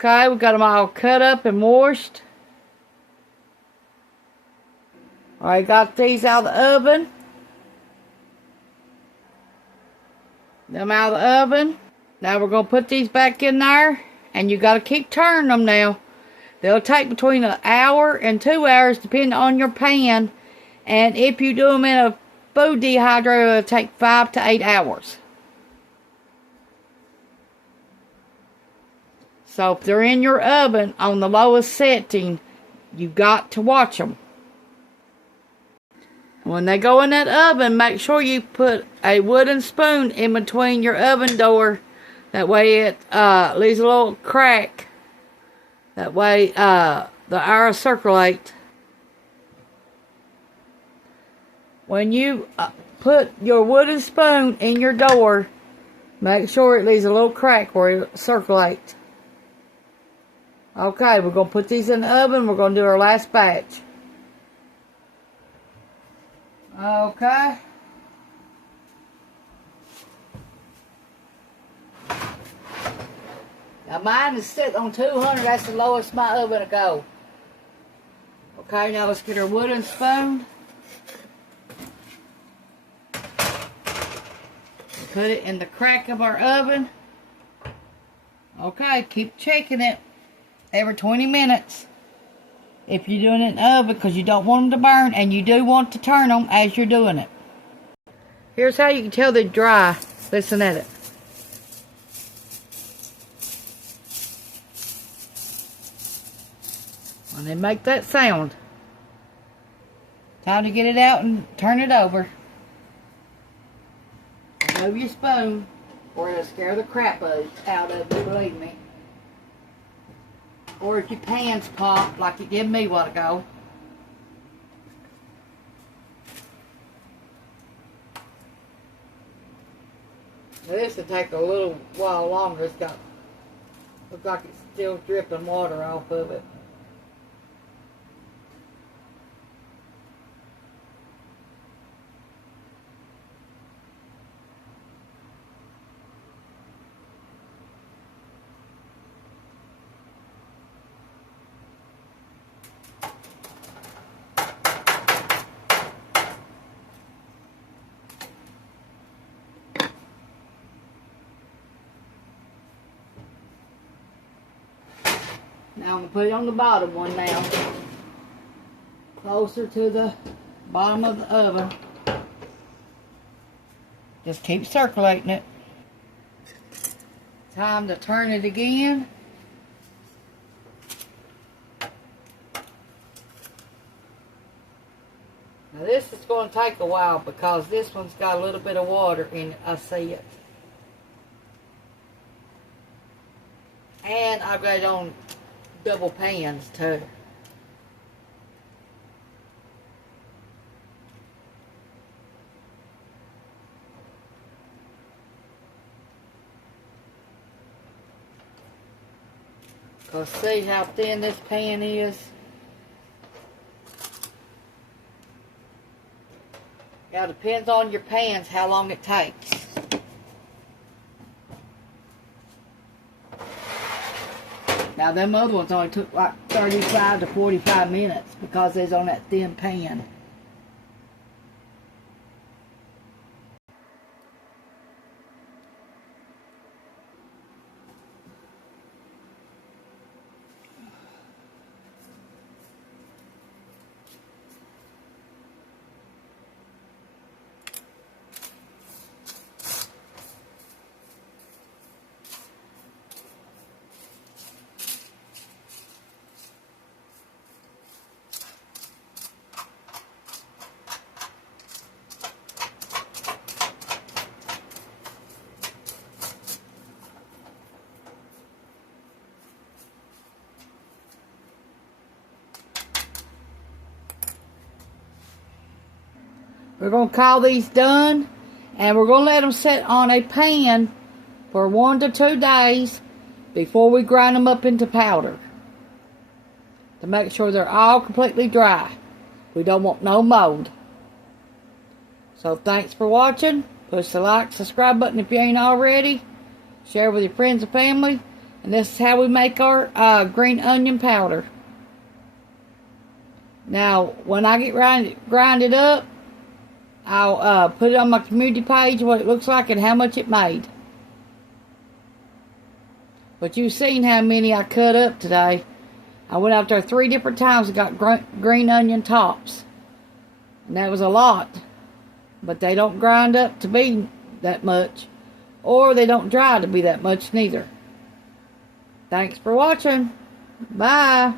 Okay, we got them all cut up and washed. Alright, got these out of the oven. Them out of the oven. Now we're going to put these back in there. And you got to keep turning them now. They'll take between an hour and 2 hours depending on your pan. And if you do them in a food dehydrator, it'll take 5 to 8 hours. So if they're in your oven on the lowest setting, you got to watch them. When they go in that oven, make sure you put a wooden spoon in between your oven door. That way it leaves a little crack. That way the air will circulate. When you put your wooden spoon in your door, make sure it leaves a little crack where it circulates. Okay, we're going to put these in the oven. We're going to do our last batch. Okay. Now mine is set on 200. That's the lowest my oven will go. Okay, now let's get our wooden spoon. Put it in the crack of our oven. Okay, keep checking it every 20 minutes. If you're doing it in the oven, because you don't want them to burn, and you do want to turn them as you're doing it. Here's how you can tell they're dry. Listen at it. When they make that sound, time to get it out and turn it over. Move your spoon, or it'll scare the crap out of you, believe me. Or if your pans pop, like it did me a while ago. Now this will take a little while longer. It's got, looks like it's still dripping water off of it. Now I'm going to put it on the bottom one now. Closer to the bottom of the oven. Just keep circulating it. Time to turn it again. Now this is going to take a while because this one's got a little bit of water in it. I see it. And I've got it on double pans too. Cause see how thin this pan is? Now it depends on your pans how long it takes. Now them other ones only took like 35 to 45 minutes because they was on that thin pan. We're going to call these done, and we're going to let them sit on a pan for 1 to 2 days before we grind them up into powder to make sure they're all completely dry. We don't want no mold. So thanks for watching. Push the like, subscribe button if you ain't already. Share with your friends and family. And this is how we make our green onion powder. Now, when I get grind it up, I'll put it on my community page, what it looks like and how much it made. But you've seen how many I cut up today. I went out there 3 different times and got green onion tops. And that was a lot. But they don't grind up to be that much. Or they don't dry to be that much neither. Thanks for watching. Bye.